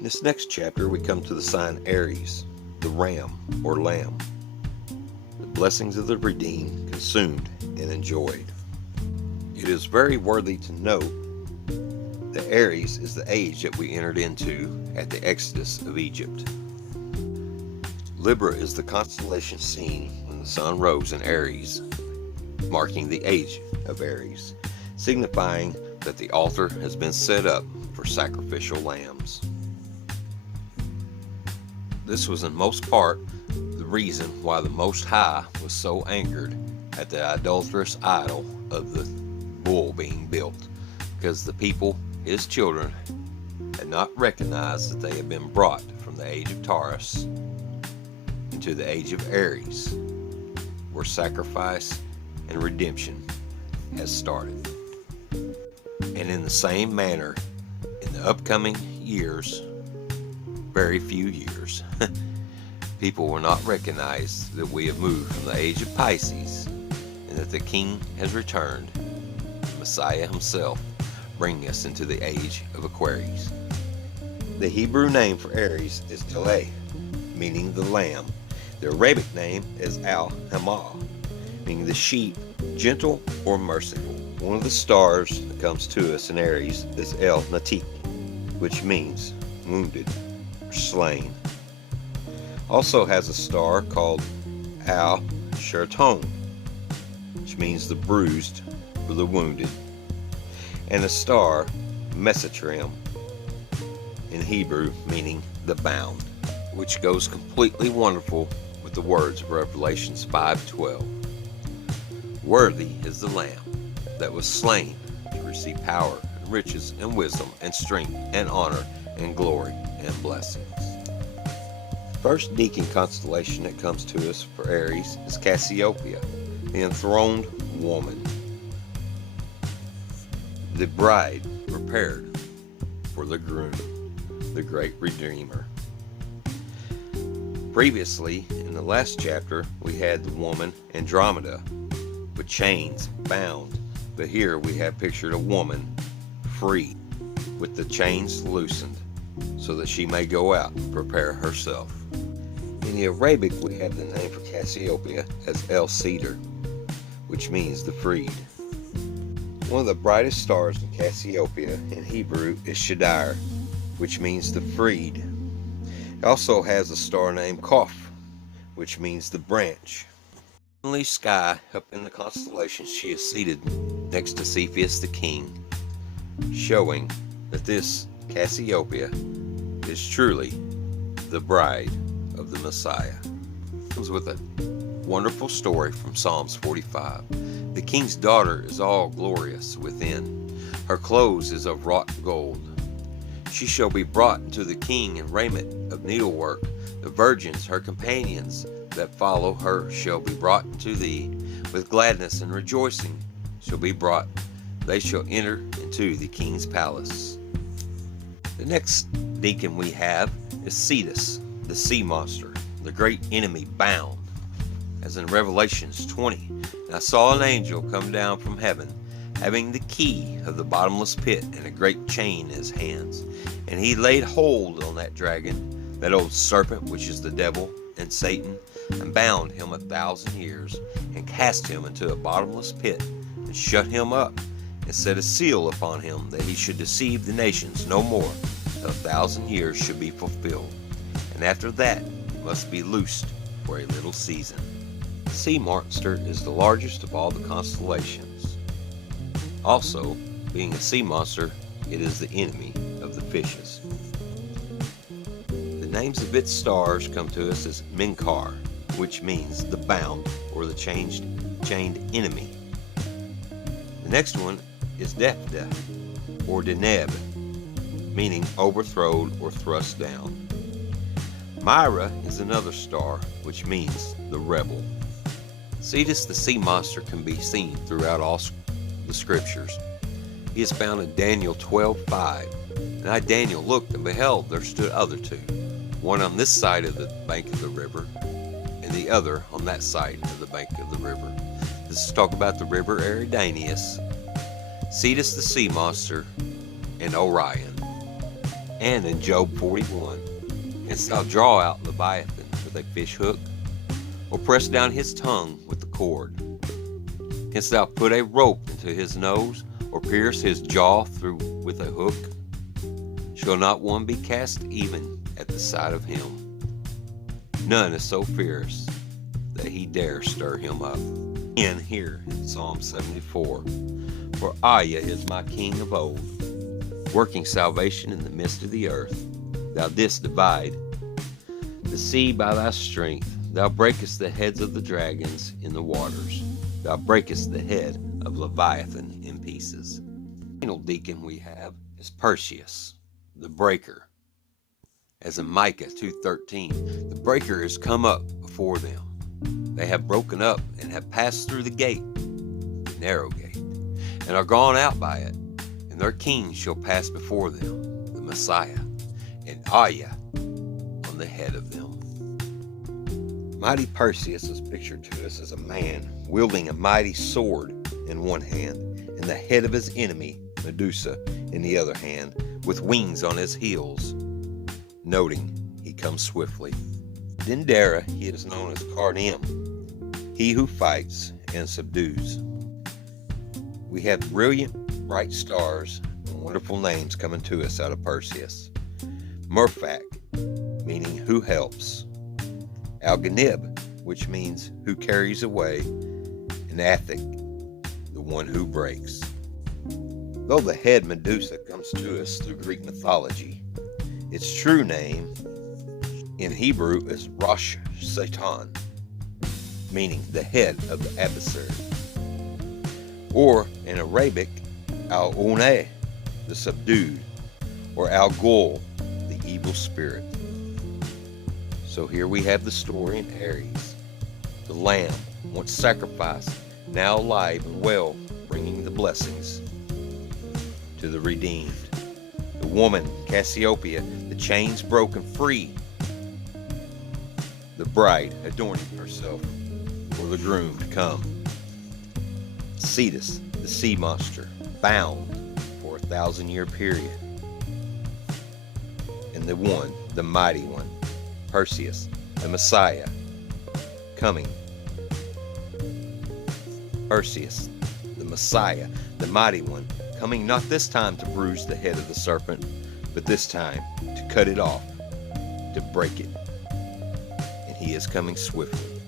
In this next chapter, we come to the sign Aries, the ram or lamb. The blessings of the redeemed, consumed and enjoyed. It is very worthy to note that Aries is the age that we entered into at the Exodus of Egypt. Libra is the constellation seen when the sun rose in Aries, marking the age of Aries, signifying that the altar has been set up for sacrificial lambs. This was in most part the reason why the Most High was so angered at the idolatrous idol of the bull being built, because the people, his children, had not recognized that they had been brought from the age of Taurus into the age of Aries, where sacrifice and redemption has started. And in the same manner, in the upcoming years, very few years, people will not recognize that we have moved from the age of Pisces and that the King has returned, the Messiah himself, bringing us into the age of Aquarius. The Hebrew name for Aries is Teleh, meaning the lamb. The Arabic name is Al-Hamah, meaning the sheep, gentle or merciful. One of the stars that comes to us in Aries is El Natik, which means wounded or slain. Also has a star called Al-Sharton, which means the bruised or the wounded, and a star Mesatrim in Hebrew, meaning the bound, which goes completely wonderful with the words of Revelations 5:12. Worthy is the Lamb that was slain to receive power and riches and wisdom and strength and honor and glory and blessings. First deacon constellation that comes to us for Aries is Cassiopeia, the enthroned woman, the bride prepared for the groom, the great Redeemer. Previously, in the last chapter, we had the woman Andromeda with chains bound, but here we have pictured a woman free with the chains loosened so that she may go out and prepare herself. In the Arabic, we have the name for Cassiopeia as El Cedar, which means the freed. One of the brightest stars in Cassiopeia in Hebrew is Shaddai, which means the freed. It also has a star named Koph, which means the branch. In the heavenly sky, up in the constellation, she is seated next to Cepheus the king, showing that this Cassiopeia is truly the bride of the Messiah. It comes with a wonderful story from Psalms 45. The king's daughter is all glorious within. Her clothes is of wrought gold. She shall be brought to the king in raiment of needlework. The virgins, her companions that follow her, shall be brought to thee. With gladness and rejoicing shall be brought. They shall enter into the king's palace. The next deacon we have is Cetus, the sea monster, the great enemy bound. As in Revelations 20, and I saw an angel come down from heaven, having the key of the bottomless pit and a great chain in his hands. And he laid hold on that dragon, that old serpent which is the devil and Satan, and bound him 1,000 years, and cast him into a bottomless pit, and shut him up, and set a seal upon him, that he should deceive the nations no more, till 1,000 years should be fulfilled. And after that he must be loosed for a little season. The sea monster is the largest of all the constellations. Also, being a sea monster, it is the enemy of the fishes. The names of its stars come to us as Minkar, which means the bound or the chained enemy. The next one is Dephda, or Deneb, meaning overthrown or thrust down. Myra is another star, which means the rebel. Cetus, the sea monster, can be seen throughout all the scriptures. He is found in Daniel 12:5. And I, Daniel, looked and beheld there stood other two, one on this side of the bank of the river, and the other on that side of the bank of the river. This is talk about the river Eridanus, Cetus the sea monster, and Orion. And in Job 41, canst thou draw out Leviathan with a fish hook, or press down his tongue with the cord? Canst thou put a rope into his nose, or pierce his jaw through with a hook? Shall not one be cast even at the sight of him? None is so fierce that he dare stir him up. And here in Psalm 74, for Ayah is my king of old, working salvation in the midst of the earth. Thou didst divide the sea by thy strength. Thou breakest the heads of the dragons in the waters. Thou breakest the head of Leviathan in pieces. The final deacon we have is Perseus, the breaker. As in Micah 2:13, the breaker is come up before them. They have broken up and have passed through the gate, the narrow gate, and are gone out by it, and their king shall pass before them, the Messiah, and Ayah on the head of them. Mighty Perseus is pictured to us as a man wielding a mighty sword in one hand, and the head of his enemy, Medusa, in the other hand, with wings on his heels, noting he comes swiftly. In Dara, he is known as Cardim, he who fights and subdues. We have brilliant, bright stars and wonderful names coming to us out of Perseus. Murphak, meaning who helps. Alganib, which means who carries away, and Athik, the one who breaks. Though the head Medusa comes to us through Greek mythology, its true name in Hebrew is Rosh Satan, meaning the head of the adversary. Or in Arabic, Al-Unay, the subdued, or Al-Ghul, the evil spirit. So here we have the story in Aries. The lamb, once sacrificed, now alive and well, bringing the blessings to the redeemed. The woman, Cassiopeia, the chains broken free. The bride adorning herself for the groom to come. Cetus, the sea monster, bound for a 1,000-year period. And the mighty one, Perseus, the Messiah, coming. Perseus, the Messiah, the mighty one, coming not this time to bruise the head of the serpent, but this time to cut it off, to break it. And he is coming swiftly.